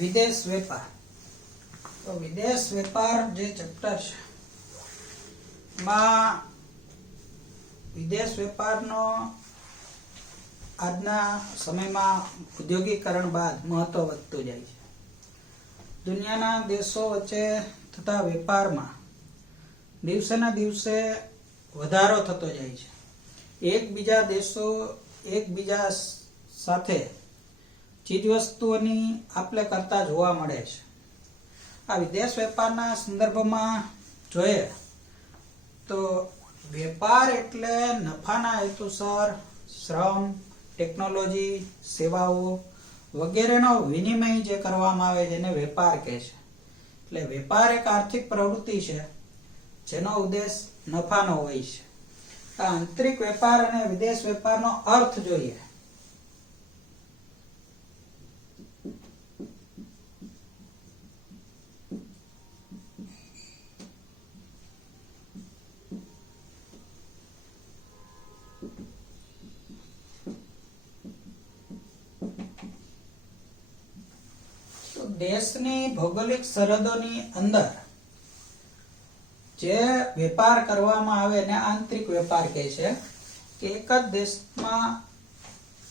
વિદેશ વેપાર. તો વિદેશ વેપાર જે ચેપ્ટર છે એમાં વિદેશ વેપારનો આજના સમયમાં ઔદ્યોગિકરણ બાદ મહત્વ વધતું જાય છે. દુનિયાના દેશો વચ્ચે થતા વેપારમાં દિવસેના દિવસે વધારો થતો જાય છે. એકબીજા દેશો એકબીજા સાથે ચીજવસ્તુઓની આપ-લે કરતા જોવા મળે છે. આ વિદેશ વેપારના સંદર્ભમાં જોઈએ તો વેપાર એટલે નફાના હેતુસર શ્રમ, ટેકનોલોજી, સેવાઓ વગેરેનો વિનિમય જે કરવામાં આવે જેને વેપાર કહે છે. એટલે વેપાર એક આર્થિક પ્રવૃત્તિ છે જેનો ઉદ્દેશ નફાનો હોય છે. આ આંતરિક વેપાર અને વિદેશ વેપારનો અર્થ જોઈએ તો દેશની ભૌગોલિક સરહદોની અંદર જે વેપાર કરવામાં આવે એને આંતરિક વેપાર કહે છે કે એક જ દેશમાં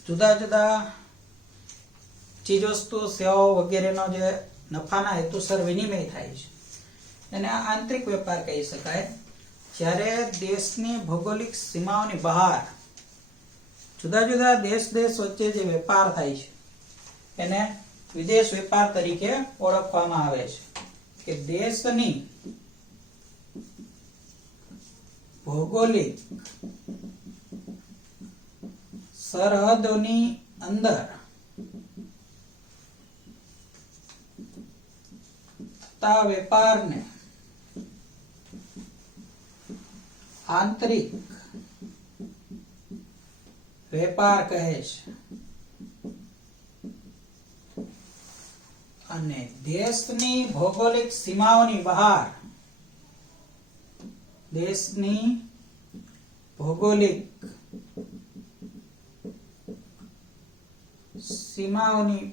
જુદા જુદા ચીજવસ્તુઓ, સેવાઓ વગેરેનો જે નફાના હેતુસર વિનિમય થાય છે એને આંતરિક વેપાર કહી શકાય. જ્યારે દેશની ભૌગોલિક સીમાઓની બહાર જુદા જુદા દેશ વચ્ચે જે વેપાર થાય છે એને વિદેશ વેપાર તરીકે ઓળખવામાં આવે છે. કે દેશની ભૌગોલિક સરહદોની અંદર થતા વેપારને આંતરિક વેપાર કહે છે. અને દેશની ભૌગોલિક સીમાઓની બહાર દેશની ભૌગોલિક સીમાઓની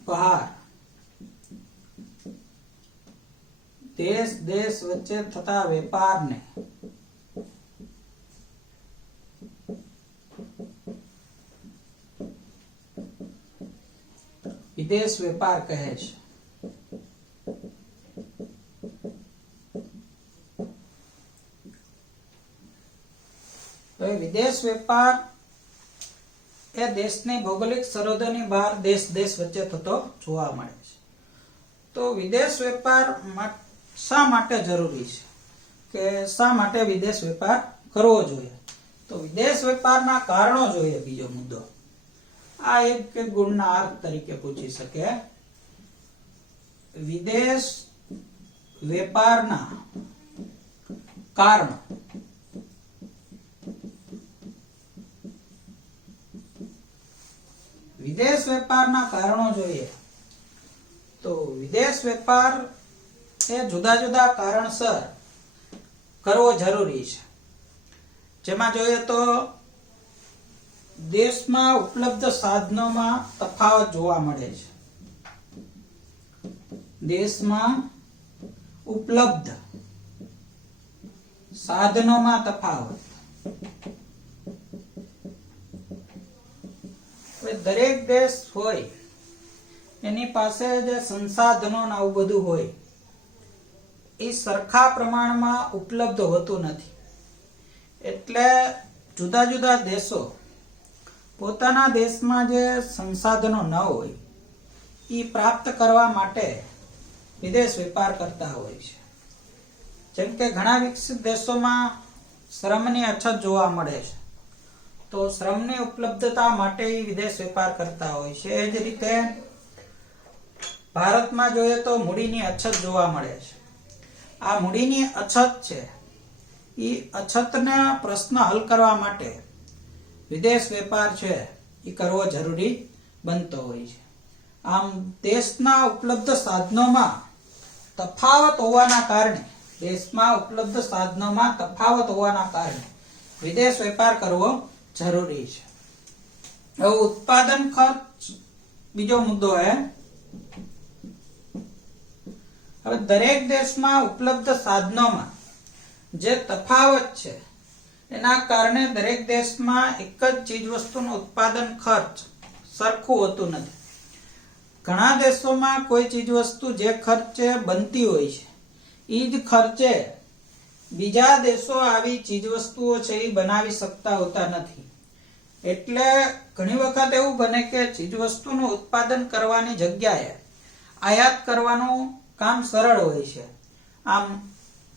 બહાર દેશ વચ્ચે થતા વેપારને વિદેશ વેપાર કહે છે. વિદેશ વેપાર એ દેશની ભૌગોલિક સરહદોની બહાર દેશ વચ્ચે થતો જોવા મળે છે. તો વિદેશ વેપાર શા માટે જરૂરી છે કે શા માટે વિદેશ વેપાર કરવો જોઈએ? તો વિદેશ વેપારના કારણો જોઈએ. બીજો મુદ્દો આ એક ગુણના અર્થ તરીકે પૂછી શકે. વિદેશ વેપારના કારણો. વિદેશ વેપારના કારણો જોઈએ તો વિદેશ વેપાર એ જુદા જુદા કારણસર કરવો જરૂરી છે. જેમાં જોઈએ તો દેશમાં ઉપલબ્ધ સાધનોમાં તફાવત જોવા મળે છે. દેશમાં ઉપલબ્ધ સાધનોમાં તફાવત. દરેક દેશ હોય એની પાસે જે સંસાધનો આવું બધું હોય એ સરખા પ્રમાણમાં ઉપલબ્ધ હોતું નથી. એટલે જુદા જુદા દેશો પોતાના દેશમાં જે સંસાધનો ન હોય એ પ્રાપ્ત કરવા માટે વિદેશ વેપાર કરતા હોય છે. જેમ કે ઘણા વિકસિત દેશોમાં શ્રમની અછત જોવા મળે છે તો શ્રમની ઉપલબ્ધતા માટે વિદેશ વેપાર કરતા હોય છે. એ જ રીતે ભારતમાં જોઈએ તો મૂડીની અછત જોવા મળે છે. આ મૂડીની અછત છે એ અછતના પ્રશ્ન હલ કરવા માટે વિદેશ વેપાર છે એ કરવો જરૂરી બનતો હોય છે. આમ દેશના ઉપલબ્ધ સાધનોમાં તફાવત હોવાના કારણે વિદેશ વેપાર કરવો જરૂરી છે. હવે ઉત્પાદન ખર્ચ બીજો મુદ્દો હે હવે દરેક દેશમાં ઉપલબ્ધ સાધનોમાં જે તફાવત છે એના કારણે દરેક દેશમાં એક જ ચીજવસ્તુનું ઉત્પાદન ખર્ચ સરખું હોતું નથી. ઘણા દેશોમાં કોઈ ચીજવસ્તુ જે ખર્ચે બનતી હોય છે એ જ ખર્ચે બીજા દેશો આવી ચીજવસ્તુઓ છે એ બનાવી શકતા હોતા નથી. એટલે ઘણી વખત એવું બને કે ચીજવસ્તુનું ઉત્પાદન કરવાની જગ્યાએ આયાત કરવાનું કામ સરળ હોય છે. આમ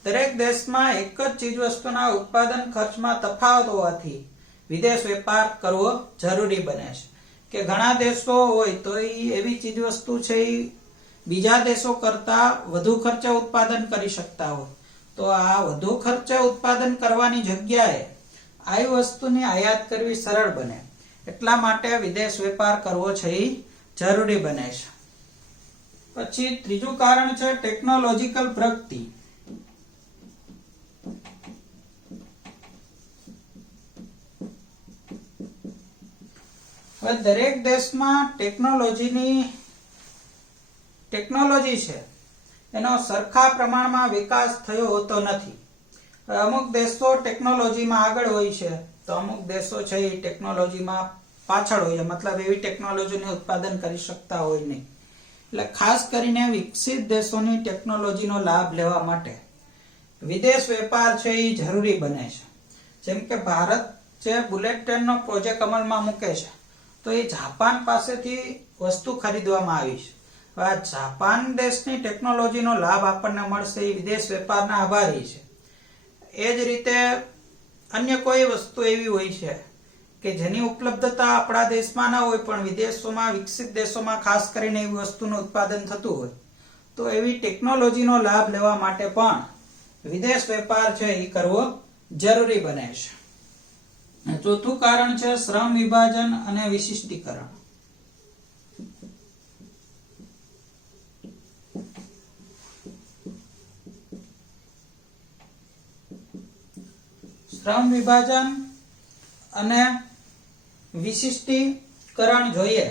દરેક દેશમાં એક જ ચીજવસ્તુના ઉત્પાદન ખર્ચમાં તફાવત હોવાથી વિદેશ વેપાર કરવો જરૂરી બને છે. કે ઘણા દેશો હોય તો એવી ચીજવસ્તુ છે એ બીજા દેશો કરતા વધુ ખર્ચે ઉત્પાદન કરી શકતા હોય, તો આ વધુ ખર્ચે ઉત્પાદન કરવાની જગ્યાએ આવી વસ્તુની આયાત કરવી સરળ બને. એટલા માટે વિદેશ વેપાર કરવો છે એ જરૂરી બને છે. પછી ત્રીજું કારણ છે ટેકનોલોજીકલ પ્રગતિ. હવે દરેક દેશમાં ટેકનોલોજી છે એનો સરખા પ્રમાણમાં વિકાસ થયો હોતો નથી. અમુક દેશો ટેકનોલોજીમાં આગળ હોય છે તો અમુક દેશો છે એ ટેકનોલોજીમાં પાછળ હોય છે, મતલબ એવી ટેકનોલોજીનું ઉત્પાદન કરી શકતા હોય નહીં. એટલે ખાસ કરીને વિકસિત દેશોની ટેકનોલોજીનો લાભ લેવા માટે વિદેશ વેપાર છે એ જરૂરી બને છે. જેમ કે ભારત જે બુલેટ ટ્રેનનો પ્રોજેક્ટ અમલમાં મૂકે છે તો એ જાપાન પાસેથી વસ્તુ ખરીદવામાં આવી છે. હવે આ જાપાન દેશની ટેકનોલોજીનો લાભ આપણને મળશે એ વિદેશ વેપારના આભારી છે. એ જ રીતે અન્ય કોઈ વસ્તુ એવી હોય છે કે જેની ઉપલબ્ધતા આપણા દેશમાં ના હોય પણ વિદેશોમાં વિકસિત દેશોમાં ખાસ કરીને એવી વસ્તુનું ઉત્પાદન થતું હોય, તો એવી ટેકનોલોજીનો લાભ લેવા માટે પણ વિદેશ વેપાર છે એ કરવો જરૂરી બને છે. ચોથું કારણ છે શ્રમ વિભાજન અને વિશિષ્ટીકરણ. શ્રમ વિભાજન અને વિશિષ્ટીકરણ જોઈએ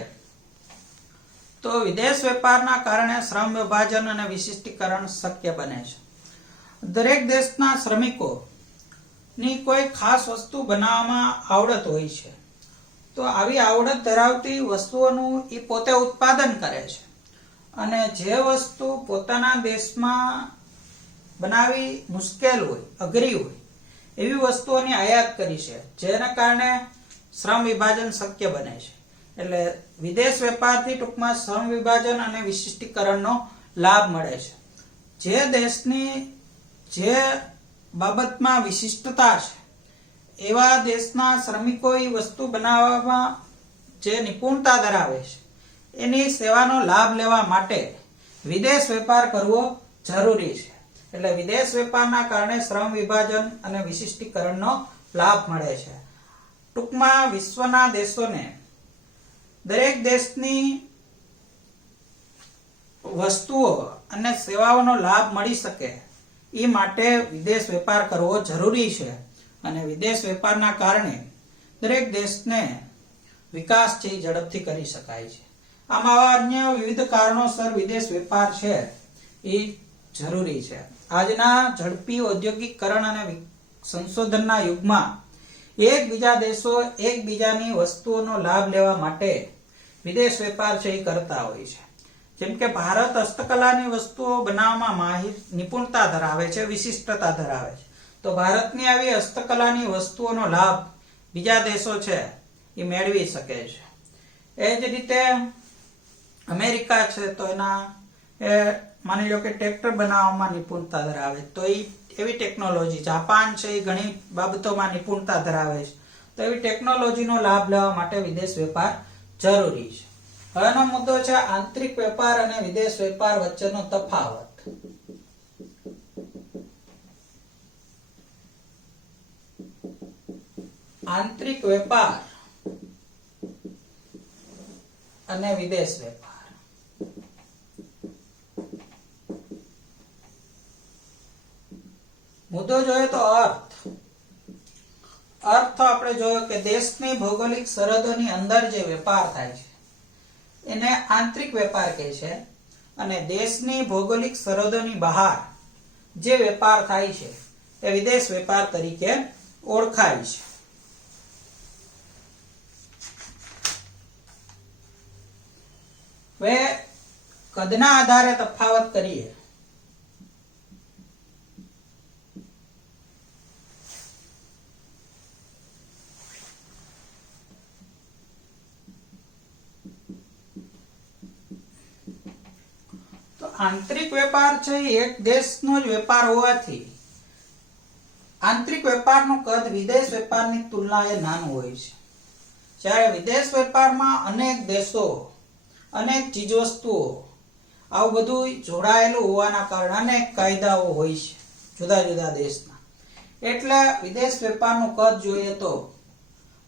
તો વિદેશ વેપારના કારણે શ્રમ વિભાજન અને વિશિષ્ટીકરણ શક્ય બને છે. દરેક દેશના શ્રમિકો ની કોઈ ખાસ વસ્તુ બનાવવામાં આવડત હોય છે, તો આવી આવડત ધરાવતી વસ્તુઓનું એ પોતે ઉત્પાદન કરે છે અને જે વસ્તુ પોતાના દેશમાં બનાવી મુશ્કેલ હોય, અઘરી હોય એવી વસ્તુઓની આયાત કરી છે, જેના કારણે શ્રમ વિભાજન શક્ય બને છે. એટલે વિદેશ વેપારથી ટૂંકમાં શ્રમ વિભાજન અને વિશિષ્ટીકરણનો લાભ મળે છે. જે દેશની જે બાબતમાં વિશિષ્ટતા છે એવા દેશના શ્રમિકો એ વસ્તુ બનાવવામાં જે નિપુણતા ધરાવે છે એની સેવાનો લાભ લેવા માટે વિદેશ વેપાર કરવો જરૂરી છે. એટલે વિદેશ વેપારના કારણે શ્રમ વિભાજન અને વિશિષ્ટીકરણનો લાભ મળે છે. ટૂંકમાં વિશ્વના દેશોને દરેક દેશની વસ્તુઓ અને સેવાઓનો લાભ મળી શકે એ માટે વિદેશ વેપાર કરવો જરૂરી છે અને વિદેશ વેપારના કારણે દરેક દેશને વિકાસ છે ઝડપથી કરી શકાય છે. આમાં અન્ય વિવિધ કારણોસર વિદેશ વેપાર છે એ જરૂરી છે. આજના ઝડપી ઔદ્યોગિકરણ અને સંશોધનના યુગમાં એકબીજા દેશો એકબીજાની વસ્તુઓનો લાભ લેવા માટે વિદેશ વેપાર છે એ કરતા હોય છે. જેમ કે ભારત હસ્તકલાની વસ્તુઓ બનાવવામાં નિપુણતા ધરાવે છે, વિશિષ્ટતા ધરાવે છે, તો ભારતની આવી હસ્તકલાની વસ્તુઓનો લાભ બીજા દેશો છે એ મેળવી શકે છે. એ જ રીતે અમેરિકા છે તો માની લો કે ટ્રેક્ટર બનાવવામાં નિપુણતા ધરાવે તો એવી ટેકનોલોજી, જાપાન છે એ ઘણી બાબતોમાં નિપુણતા ધરાવે છે, તો એવી ટેકનોલોજીનો લાભ લેવા માટે વિદેશ વેપાર જરૂરી છે. હવેનો મુદ્દો છે આંતરિક વેપાર અને વિદેશ વેપાર વચ્ચેનો તફાવત. આંતરિક વેપાર અને વિદેશ વેપાર. મુદ્દો જોઈએ તો અર્થ આપણે જોયો કે દેશની ભૌગોલિક સરહદોની અંદર જે વેપાર થાય છે એને આંતરિક વેપાર કહે છે અને દેશની ભૌગોલિક સરહદોની બહાર જે વેપાર થાય છે એ વિદેશ વેપાર તરીકે ઓળખાય છે. હવે કદના આધારે તફાવત કરીએ. તો આંતરિક વેપાર છે એક દેશનો જ વેપાર હોવાથી આંતરિક વેપારનું કદ વિદેશ વેપારની તુલનાએ નાનું હોય છે. જ્યારે વિદેશ વેપારમાં અનેક દેશો, અનેક ચીજવસ્તુઓ, આવું બધું જોડાયેલું હોવાના કારણે અનેક કાયદાઓ હોય છે જુદા જુદા દેશના. એટલે વિદેશ વેપારનું કદ જોઈએ તો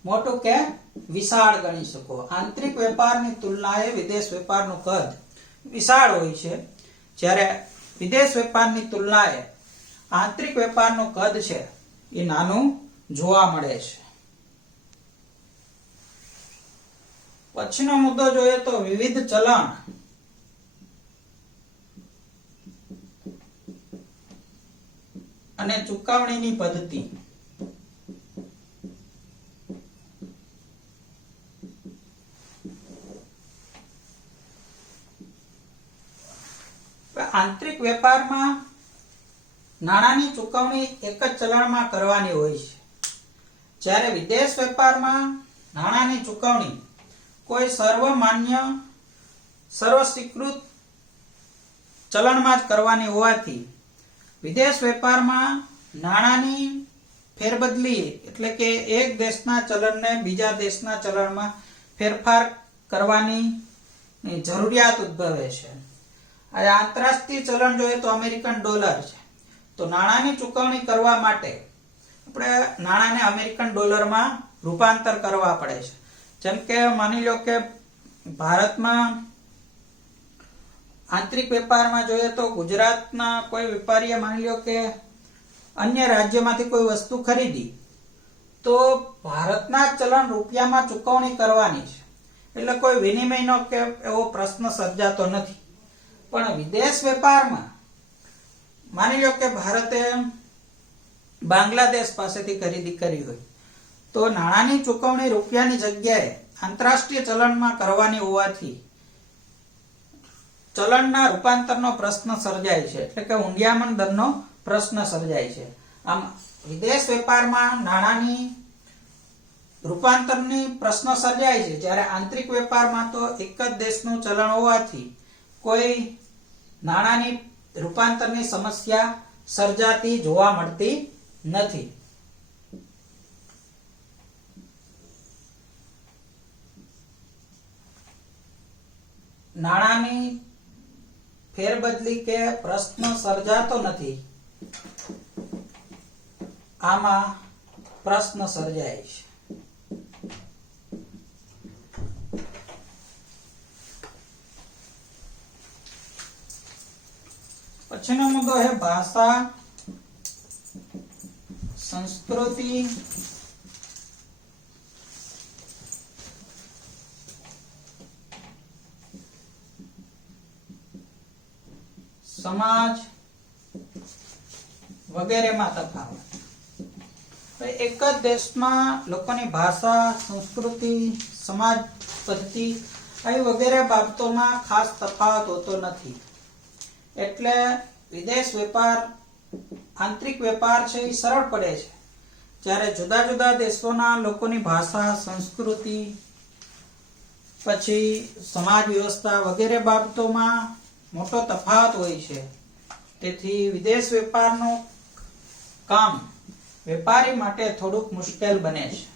મોટું કે વિશાળ ગણી શકો. આંતરિક વેપારની તુલનાએ વિદેશ વેપારનું કદ વિશાળ હોય છે, જ્યારે વિદેશ વેપારની તુલનાએ આંતરિક વેપારનું કદ છે એ નાનું જોવા મળે છે. પછીનો મુદ્દો જોઈએ તો વિવિધ ચલણ અને ચુકવણીની પદ્ધતિ. આંતરિક વેપારમાં નાણાંની ચુકવણી એક જ ચલણમાં કરવાની હોય છે, જ્યારે વિદેશ વેપારમાં નાણાંની ચુકવણી કોઈ સર્વમાન્ય સર્વસ્વીકૃત ચલણમાં જ કરવાની હોવાથી વિદેશ વેપારમાં નાણાંની ફેરબદલી એટલે કે એક દેશના ચલણને બીજા દેશના ચલણમાં ફેરફાર કરવાની જરૂરિયાત ઉદ્ભવે છે. આ આંતરરાષ્ટ્રીય ચલણ જોઈએ તો અમેરિકન ડોલર છે. તો નાણાંની ચુકવણી કરવા માટે આપણે નાણાંને અમેરિકન ડોલરમાં રૂપાંતર કરવા પડે છે. જેમ કે માની લો કે ભારતમાં આંતરિક વેપારમાં જોઈએ તો ગુજરાતના કોઈ વેપારીએ માની લો કે અન્ય રાજ્યમાંથી કોઈ વસ્તુ ખરીદી, તો ભારતના ચલણ રૂપિયામાં ચુકવણી કરવાની છે, એટલે કોઈ વિનિમયનો કે એવો પ્રશ્ન સર્જાતો નથી. પણ વિદેશ વેપારમાં માની લો કે ભારતે બાંગ્લાદેશ પાસેથી ખરીદી કરી હોય, તો નાણાંની ચુકવણી રૂપિયાની જગ્યાએ આંતરરાષ્ટ્રીય ચલણમાં કરવાની હોવાથી ચલણના રૂપાંતરનો પ્રશ્ન સર્જાય છે, એટલે કે ઊંડિયામણ દરનો પ્રશ્ન સર્જાય છે. આમ વિદેશ વેપારમાં નાણાંની રૂપાંતરની પ્રશ્ન સર્જાય છે, જ્યારે આંતરિક વેપારમાં તો એક જ દેશનું ચલણ હોવાથી કોઈ નાણાંની રૂપાંતરની સમસ્યા સર્જાતી જોવા મળતી નથી. નાણાંની ફેરબદલી કે પ્રશ્ન સર્જાતો નથી, આમાં પ્રશ્ન સર્જાય છે. પછીનો મુદ્દો છે ભાષા, સંસ્કૃતિ, સમાજ વગેરેમાં તફાવત. એક જ દેશમાં લોકોની ભાષા, સંસ્કૃતિ, સમાજ પદ્ધતિ આવી વગેરે બાબતોમાં ખાસ તફાવત હોતો નથી. એટલે વિદેશ વેપાર આંતરિક વેપાર છે એ સરળ પડે છે, જ્યારે જુદા જુદા દેશોના લોકોની ભાષા, સંસ્કૃતિ, પછી સમાજ વ્યવસ્થા વગેરે બાબતોમાં મોટો તફાવત હોય છે. તેથી વિદેશ વેપારનું કામ વેપારી માટે થોડુંક મુશ્કેલ બને છે.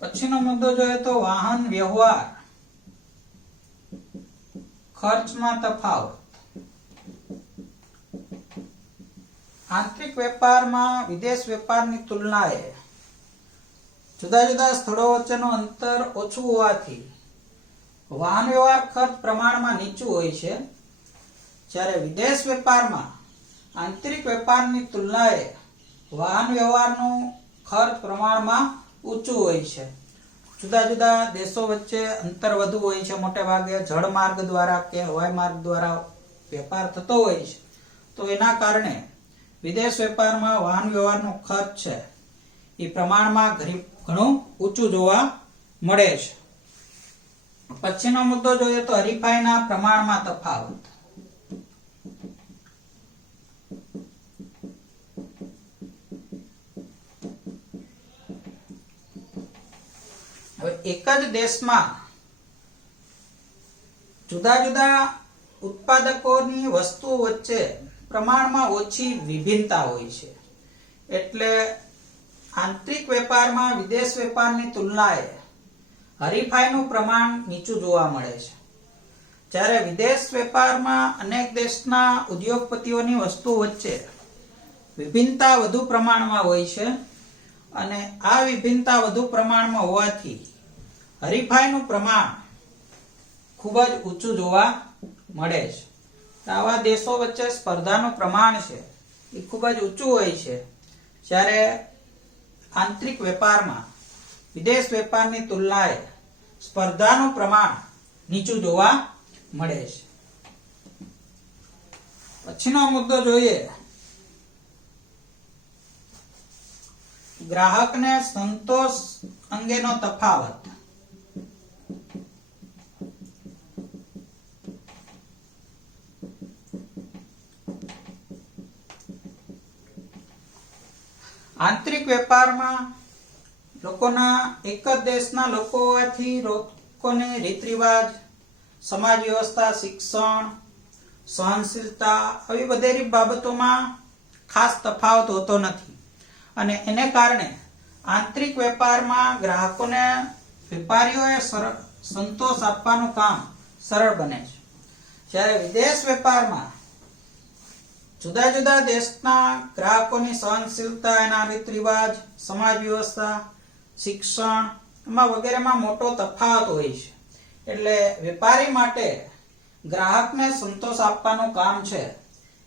પછીનો મુદ્દો જોઈએ તો વાહન વ્યવહાર, ખર્ચમાં તફાવત. આંતરિક વેપારમાં વિદેશ વેપારની તુલનાએ જુદા જુદા સ્થળો વચ્ચેનું અંતર ઓછું હોવાથી વાહન વ્યવહાર ખર્ચ પ્રમાણમાં નીચું હોય છે, જ્યારે વિદેશ વેપારમાં આંતરિક વેપારની તુલનાએ વાહન વ્યવહારનું ખર્ચ પ્રમાણમાં ઊંચું હોય છે. જુદા જુદા દેશો વચ્ચે અંતર વધુ હોય છે, મોટે ભાગે જળ માર્ગ દ્વારા કે હવાઈ માર્ગ દ્વારા વેપાર થતો હોય છે. તો એના કારણે વિદેશ વેપારમાં વાહન વ્યવહારનો ખર્ચ છે એ પ્રમાણમાં ઘણું ઊંચું જોવા મળે છે. પછીનો મુદ્દો જોઈએ તો હરીફાઈના પ્રમાણમાં તફાવત. હવે એક જ દેશમાં જુદા જુદા ઉત્પાદકોની વસ્તુઓ વચ્ચે પ્રમાણમાં ઓછી વિભિન્નતા હોય છે. એટલે આંતરિક વેપારમાં વિદેશ વેપારની તુલનાએ હરીફાઈનું પ્રમાણ નીચું જોવા મળે છે. જ્યારે વિદેશ વેપારમાં અનેક દેશના ઉદ્યોગપતિઓની વસ્તુઓ વચ્ચે વિભિન્નતા વધુ પ્રમાણમાં હોય છે અને આ વિભિન્નતા વધુ પ્રમાણમાં હોવાથી હરીફાઈનું પ્રમાણ ખૂબ જ ઊંચું જોવા મળે છે. આવા દેશો વચ્ચે સ્પર્ધાનું પ્રમાણ છે એ ખૂબ જ ઊંચું હોય છે, જ્યારે આંતરિક વેપારમાં વિદેશ વેપારની તુલનાએ સ્પર્ધાનું પ્રમાણ નીચું જોવા મળે છે. પછીનો મુદ્દો જોઈએ ગ્રાહકને સંતોષ અંગેનો તફાવત. આંતરિક વેપારમાં લોકોના એક જ દેશના લોકો હોવાથી લોકોને રીત રિવાજ, સમાજ વ્યવસ્થા, શિક્ષણ, સહનશીલતા આવી બધી બાબતોમાં ખાસ તફાવત હોતો નથી અને એને કારણે આંતરિક વેપારમાં ગ્રાહકોને વેપારીઓએ સંતોષ આપવાનું કામ સરળ બને છે. જ્યારે વિદેશ વેપારમાં જુદા જુદા દેશના ગ્રાહકોની સહનશીલતા, એના રીત રિવાજ, સમાજ વ્યવસ્થા, શિક્ષણ વગેરેમાં મોટો તફાવત હોય છે. એટલે વેપારી માટે ગ્રાહકને સંતોષ આપવાનું કામ છે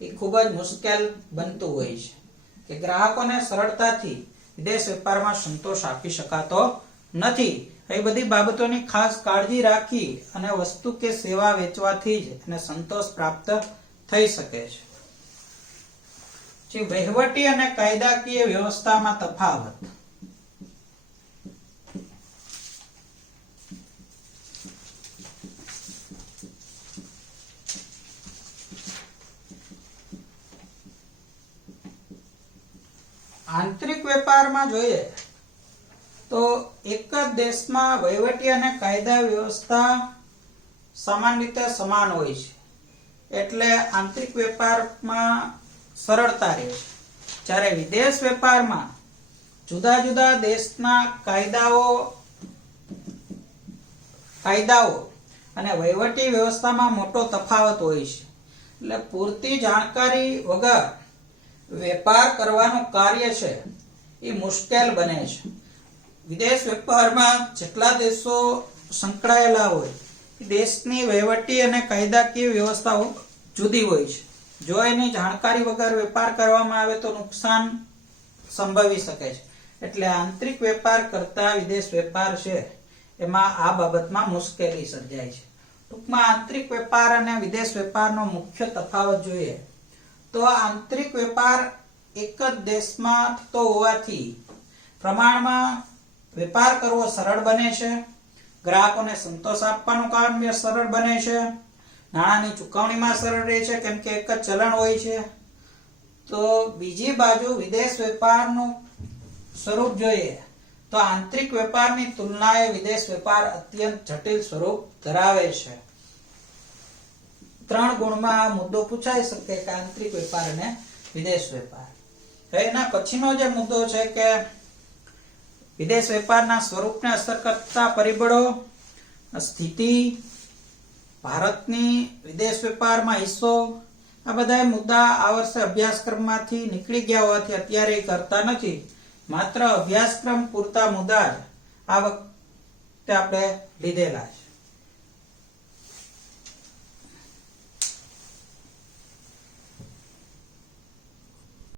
એ ખૂબ જ મુશ્કેલ બનતું હોય છે કે ગ્રાહકોને સરળતાથી વિદેશ વેપારમાં સંતોષ આપી શકાતો નથી. એ બધી બાબતોની ખાસ કાળજી રાખી અને વસ્તુ કે સેવા વેચવાથી જ એને સંતોષ પ્રાપ્ત થઈ શકે છે. જે વહીવટી અને કાયદાકીય વ્યવસ્થામાં તફાવત. આંતરિક વેપારમાં જોઈએ તો એક જ દેશમાં વહીવટી અને કાયદા વ્યવસ્થા સામાન્ય રીતે સમાન હોય છે. એટલે આંતરિક વેપારમાં સરળતા રહે છે. જ્યારે વિદેશ વેપારમાં જુદા જુદા દેશના કાયદાઓ અને વહીવટી વ્યવસ્થામાં મોટો તફાવત હોય છે. એટલે પૂરતી જાણકારી વગર વેપાર કરવાનું કાર્ય છે એ મુશ્કેલ બને છે. વિદેશ વેપારમાં જેટલા દેશો સંકળાયેલા હોય એ દેશની વહીવટી અને કાયદાકીય વ્યવસ્થાઓ જુદી હોય છે. જો એની જાણકારી વગર વેપાર કરવામાં આવે તો નુકસાન સંભવી શકે છે. એટલે આંતરિક વેપાર કરતા વિદેશ વેપાર છે એમાં આ બાબતમાં મુશ્કેલી સર્જાય છે. ટૂંકમાં આંતરિક વેપાર અને વિદેશ વેપારનો મુખ્ય તફાવત જોઈએ તો આંતરિક વેપાર એક જ દેશમાં થતો હોવાથી પ્રમાણમાં વેપાર કરવો સરળ બને છે. ગ્રાહકોને સંતોષ આપવાનું કામ સરળ બને છે. નાણાંની ચુકવણીમાં સરળ રહે છે કેમ કે એક જ ચલણ હોય છે. તો બીજી બાજુ વિદેશ વેપારનું સ્વરૂપ જોઈએ તો આંતરિક વેપારની તુલનાએ વિદેશ વેપાર અત્યંત જટિલ સ્વરૂપ ધરાવે છે. 3 ગુણમાં આ મુદ્દો પૂછાઈ શકે કે આંતરિક વેપાર અને વિદેશ વેપાર. એના પછીનો જે મુદ્દો છે કે વિદેશ વેપારના સ્વરૂપને અસર કરતા પરિબળો, સ્થિતિ, ભારતની વિદેશ વેપારમાં હિસ્સો, આ બધા મુદ્દા આ વર્ષે અભ્યાસક્રમમાંથી નીકળી ગયા હોવાથી અત્યારે કરતા નથી. માત્ર અભ્યાસક્રમ પૂરતા મુદ્દા આ વખતે આપણે લીધેલા છે.